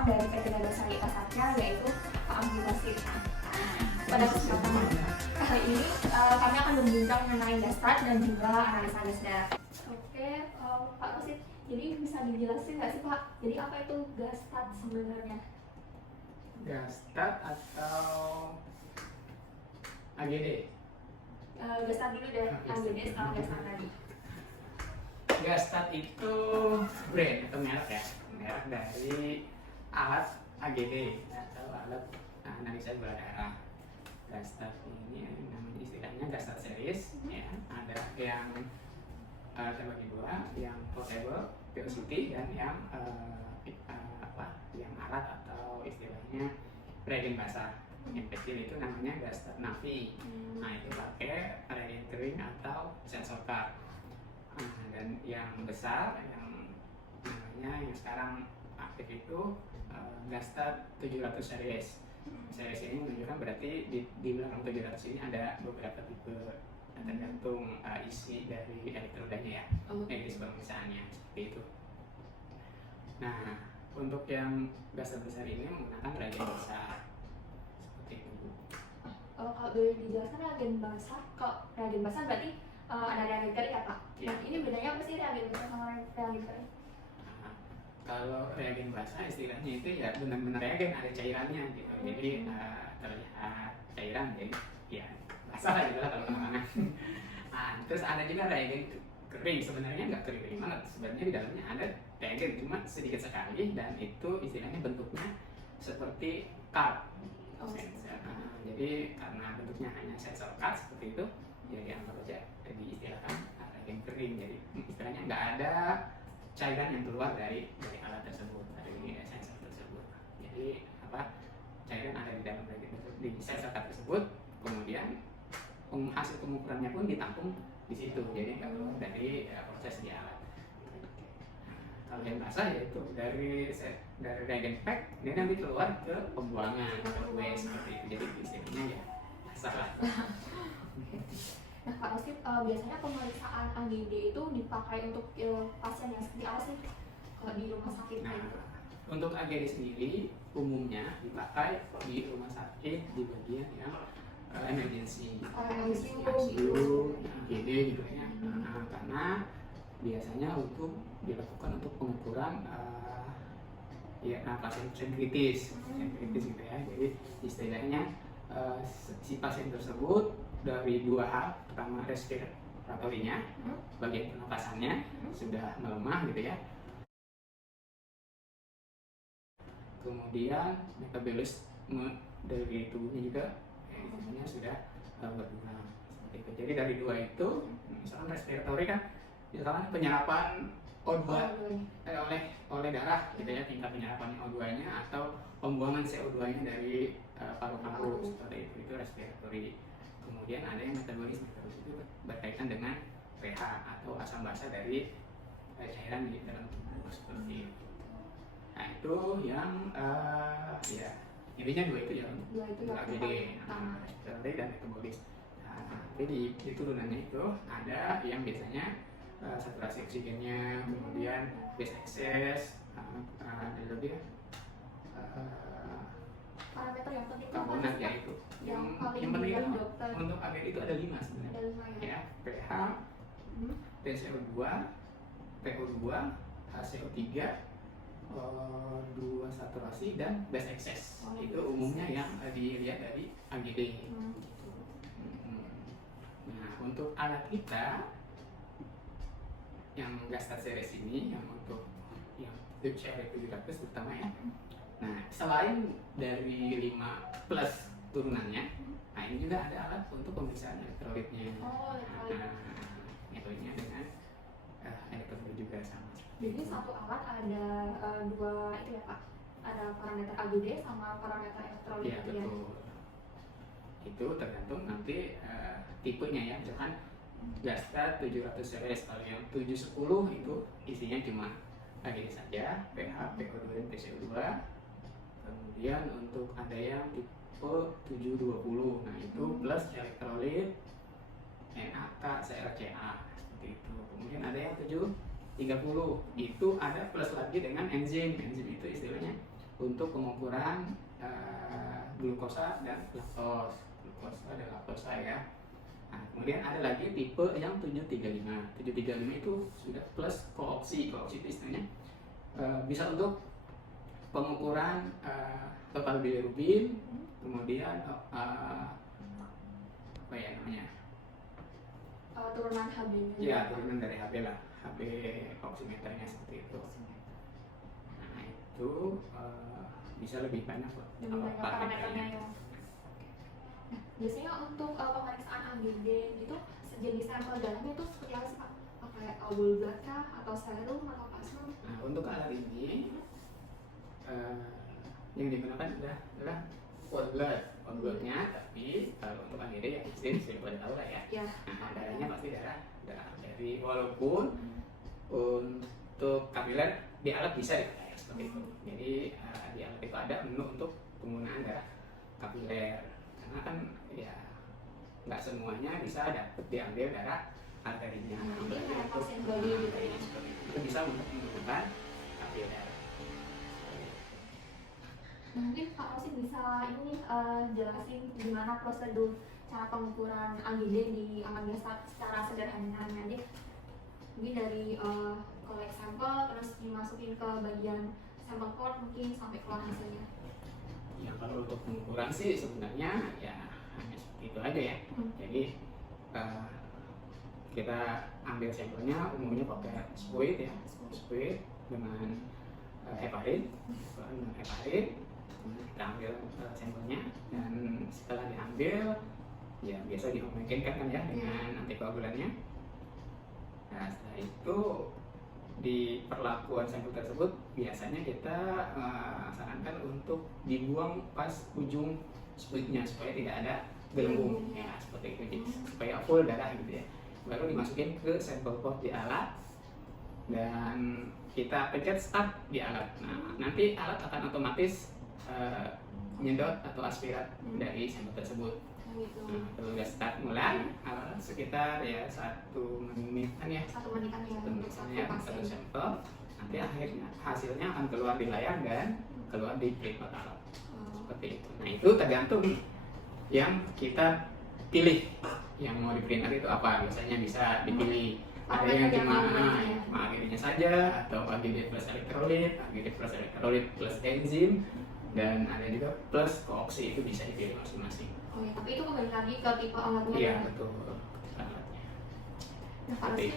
orang dari PT Dagang Sari Kasatnya, yaitu Pak Abdul Basit. Pada kesempatan kali ini kami akan berbincang mengenai Gastad dan juga analisa Gasdar. Oke, Pak Basit, jadi bisa dijelasin nggak sih Pak, jadi apa itu Gastad sebenarnya? Gastad atau AGD? Gastad dulu deh, AGD setelah Gastad tadi. Gastad itu brand atau merek ya, merek dari alat AGD atau alat analisa gula darah. Gastad ini namanya istilahnya Gastad series ya, ada yang terbagi dua, yang portable POCT dan yang yang alat atau istilahnya reagen basah. Yang kecil itu namanya Gastad Navi. Nah itu pakai reagen kering atau sensor card. Dan yang besar yang namanya yang sekarang aktif itu Gastad 700 series. Series ini menunjukkan berarti di belakang 700 ini ada beberapa tipe tergantung isi dari elektrodanya ya, jenis pemeriksaannya seperti itu. Nah untuk yang Gastad besar ini menggunakan reagen besar seperti itu. Kalau boleh dijelaskan reagen basah, kalau reagen basah berarti ada reagen kering ya Pak? Ya. Nah, ini bedanya apa sih reagen basah sama reagen kering? Kalau reagen basah istilahnya itu ya benar-benar reagen, ada cairannya gitu. Jadi terlihat cairan, jadi ya basah lah gitu lah kalau kemana-mana. Terus ada juga reagen kering, sebenarnya nggak kering banget. Sebenarnya di dalamnya ada reagen cuma sedikit sekali dan itu istilahnya bentuknya seperti card. Jadi karena bentuknya hanya sensor card seperti itu, jadi anggap aja diistilahkan reagen kering. Jadi istilahnya nggak ada cairan yang keluar dari alat tersebut, dari sensor tersebut. Jadi cairan ada di dalam di sensor tersebut, kemudian hasil pengukurannya pun ditampung di situ, jadi nggak keluar dari proses di alat. Kalau yang basah yaitu dari reagen pack, dia nanti keluar ke pembuangan ke waste seperti itu. Jadi istilahnya ya basah lah. Nah Pak Rosid, biasanya pemeriksaan AGD itu dipakai untuk pasien yang seperti apa sih kalau di rumah sakit? Nah, untuk AGD sendiri umumnya dipakai di rumah sakit di bagian yang emergency, ICU, AGD gitu ya. Karena biasanya untuk dilakukan untuk pengukuran pasien kritis gitu ya. Jadi istilahnya si pasien tersebut dari dua hal, pertama respiratorinya, bagian pernapasannya sudah melemah gitu ya, kemudian metabolisme dari tubuhnya juga istilahnya sudah berkurang seperti itu. Jadi dari dua itu, misalkan respiratori kan, misalkan penyerapan O2 oleh darah gitu ya, tingkat penyerapan O2-nya atau pembuangan CO2-nya dari paru-paru seperti itu respiratori. Kemudian ada yang metabolisme, itu berkaitan dengan pH atau asam basa dari cairan di dalam tubuh seperti itu. Nah itu yang ya intinya dua itu ya untuk AGD, respiratori dan metabolis. Jadi di turunannya itu ada yang biasanya saturasi oksigennya, kemudian gas excess, ada lebih parameter yang penting karbonat ya itu. Yang penting kan untuk AGD itu ada 5 sebenarnya. Ada 5 ya. pH, TCO2, PO2, HCO3, dua saturasi dan gas excess. Itu umumnya yang dilihat dari AGD. Nah, untuk alat kita yang Gastad series ini, yang untuk yang Deep-Share 700 terutama ya. Nah, selain dari 5 plus turunannya, nah ini juga ada alat untuk pemeriksaan elektrolitnya. Elektrolitnya dengan elektrolit juga sama. Jadi satu alat ada dua itu ya Pak, ada parameter AGD sama parameter elektrolit. Iya betul. Itu tergantung nanti tipenya ya, misalkan Gastad 700 series, kalau yang 710 itu isinya cuma AGD saja, pH, PO2 dan TCO2. Kemudian untuk ada yang tipe 720, nah itu plus elektrolit, NaK, CrCa seperti itu. Kemudian ada yang 730, itu ada plus lagi dengan enzim. Enzim itu istilahnya untuk pengukuran glukosa dan laktosa ya. Nah, kemudian ada lagi tipe yang 735. 735 itu sudah plus kooksi. Kooksi itu istilahnya bisa untuk pengukuran total bilirubin, kemudian apa ya namanya? Turunan HB-nya. Ya, turunan dari HB lah, HB oximeternya seperti itu. Nah, itu bisa lebih banyak loh. Lebih banyak parameternya ya. Nah, biasanya untuk pemeriksaan AGD itu sejenis sampel darahnya itu seperti apa sih Pak? Pakai whole blood kah atau serum atau plasma? Nah, untuk alat ini yang digunakan adalah whole bloodnya, tapi kalau untuk AGD ya sudah pada tahu lah ya. Ya. Nah, darahnya pasti darah dari, walaupun untuk kapiler di alat bisa dipakai seperti itu. Jadi di alat itu ada menu untuk penggunaan darah kapiler, karena kan ya nggak semuanya bisa dapat diambil darah arterinya. Jadi kayak pasien body gitu ya. Itu bisa untuk menggunakan kapiler. Mungkin Pak Rosid bisa ini jelasin gimana prosedur cara pengukuran AGD di Amagestat secara sederhananya aja. Mungkin dari collect sampel terus dimasukin ke bagian sampel port mungkin sampai keluar hasilnya. Ya kalau untuk pengukuran sih sebenarnya ya hanya seperti itu aja ya. Jadi kita ambil sampelnya umumnya pakai spuit ya, spuit dengan heparin, kemudian kita ambil sampelnya, dan setelah diambil ya biasa dihomogenikan kan ya dengan antikoagulannya. Nah, setelah itu di perlakuan sampel tersebut biasanya kita sarankan untuk dibuang pas ujung spuitnya supaya tidak ada gelembung ya, seperti itu. Jadi supaya full darah gitu ya. Baru dimasukin ke sampel pot di alat dan kita pencet start di alat. Nah, nanti alat akan otomatis menyedot atau aspirat dari sampel tersebut. Gitu. Nah, kalau udah start mulai sekitar ya 1 menitan ya. 1 menitan ya untuk Satu sampel. Nanti akhirnya hasilnya akan keluar di layar dan keluar di print alat. Seperti itu. Nah, itu tergantung yang kita pilih. Yang mau di printer itu apa? Biasanya bisa dipilih. Ada yang cuma AGD-nya saja, atau AGD plus elektrolit, AGD plus elektrolit plus enzim, dan ada juga plus kooksi, itu bisa dipilih masing-masing. Oh ya, tapi itu kembali lagi ke tipe alatnya. Iya, ya? betul. Alatnya. Nah, Pak Rosid,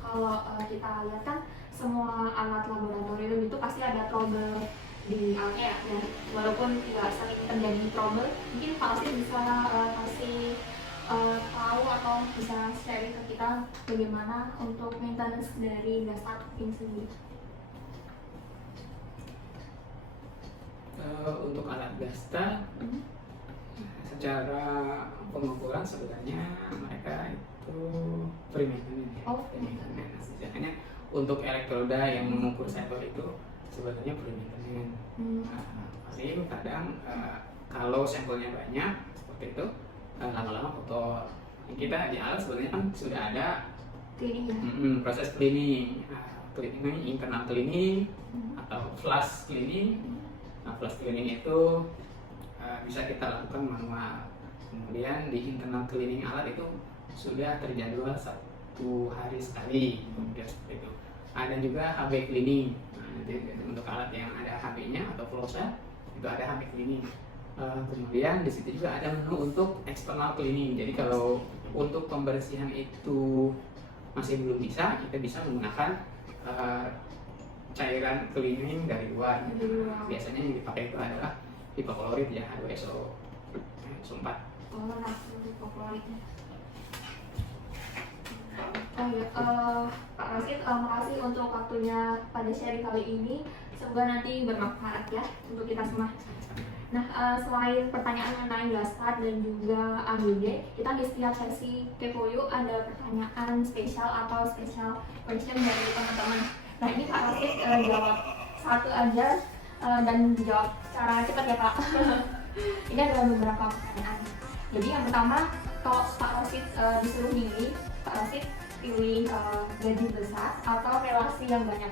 kalau kita lihat kan semua alat laboratorium itu pasti ada trouble di alatnya ya. Walaupun nggak sering terjadi trouble, mungkin Pak Rosid bisa kasih tahu atau bisa sharing ke kita bagaimana untuk maintenance dari Gastat ini sendiri. Untuk alat Gasta secara pengukuran sebenarnya mereka itu pre-maintenance ya. Pre-maintenance. Hanya untuk elektroda yang mengukur sampel itu sebenarnya pre-maintenance. Paling kadang kalau sampelnya banyak seperti itu lama-lama kotor. Kita di alat sebenarnya kan sudah ada proses cleaning. Cleaning internal cleaning atau flush cleaning. Nah, flush cleaning itu bisa kita lakukan manual. Kemudian di internal cleaning alat itu sudah terjadwal 1 hari sekali. Kemudian seperti itu. Ada juga HB cleaning. Nah, jadi untuk alat yang ada HB-nya atau flowsnya itu ada HB cleaning. Kemudian di situ juga ada menu untuk external cleaning. Jadi kalau untuk pembersihan itu masih belum bisa, kita bisa menggunakan cairan cleaning dari luar. Biasanya yang dipakai itu adalah hipoklorit ya, H2SO 4. Hipoklorit. Oh ya, Pak Rosid, makasih untuk waktunya pada sharing kali ini. Semoga nanti bermanfaat ya untuk kita semua. Nah, selain pertanyaan mengenai Gastat dan juga AGD, kita di setiap sesi Kepoyu ada pertanyaan spesial atau special question dari teman-teman. Nah, ini Pak Rosid jawab satu aja dan jawab secara cepat ya Pak. Ini adalah beberapa pertanyaan. Jadi yang pertama, kalau Pak Rosid disuruh milih, Pak Rosid pilih gaji besar atau relasi yang banyak?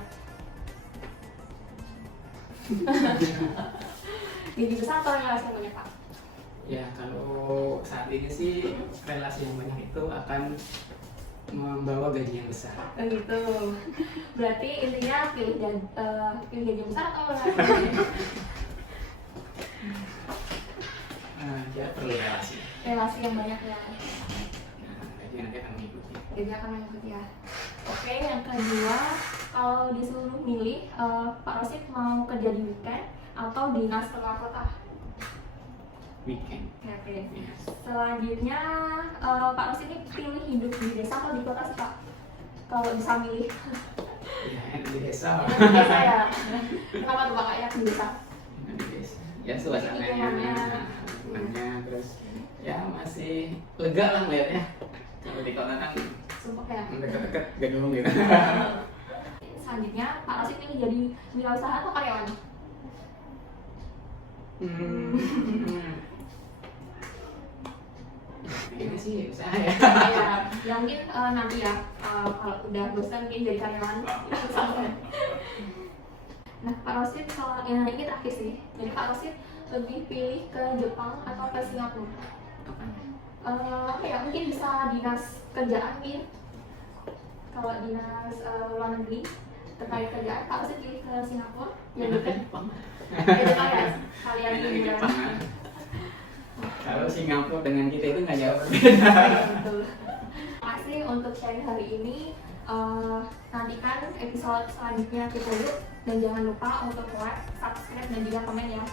Gaji besar atau relasi yang banyak Pak? Ya kalau saat ini sih relasi yang banyak itu akan membawa gaji yang besar. Oh gitu. Berarti intinya pilih gaji besar atau relasi? Ya perlu relasi. Relasi yang banyak ya. Nah, gaji nanti akan mengikuti. Jadi akan mengikuti ya. Oke, yang kedua, kalau disuruh milih, Pak Rosid mau kerja di weekend atau dinas tengah kota? Weekend. Oke. Yes. Selanjutnya, Pak Rosid ini pilih hidup di desa atau di kota sih Pak? Kalau bisa milih. Ya enak di desa. Di desa ya. Kenapa tuh Pak kayak di desa? Enak di desa. Ya suasananya, lingkungannya, terus ya masih lega lah melihatnya. Kalau di kota kan Sumpah ya. dekat-dekat gedung gitu. Selanjutnya, Pak Rosid pilih jadi wirausaha atau karyawan? Ini sih usaha ya. Ya mungkin nanti ya kalau udah bosan mungkin jadi karyawan. Nah Pak Rosid kalau yang ini terakhir sih, jadi Pak Rosid lebih pilih ke Jepang atau ke Singapura? Apa ya, mungkin bisa dinas kerjaan gitu. Kalau dinas luar negeri terkait kerjaan Pak Rosid pilih ke Singapura ya Enak gitu. di Jepang. Ke Jepang ya kalian Enak di liburan. Jepang. Kalau Singapura dengan kita itu nggak jauh berbeda. Betul. Makasih untuk sharing hari ini. Nantikan episode selanjutnya kita yuk, dan jangan lupa untuk like, subscribe dan juga komen ya.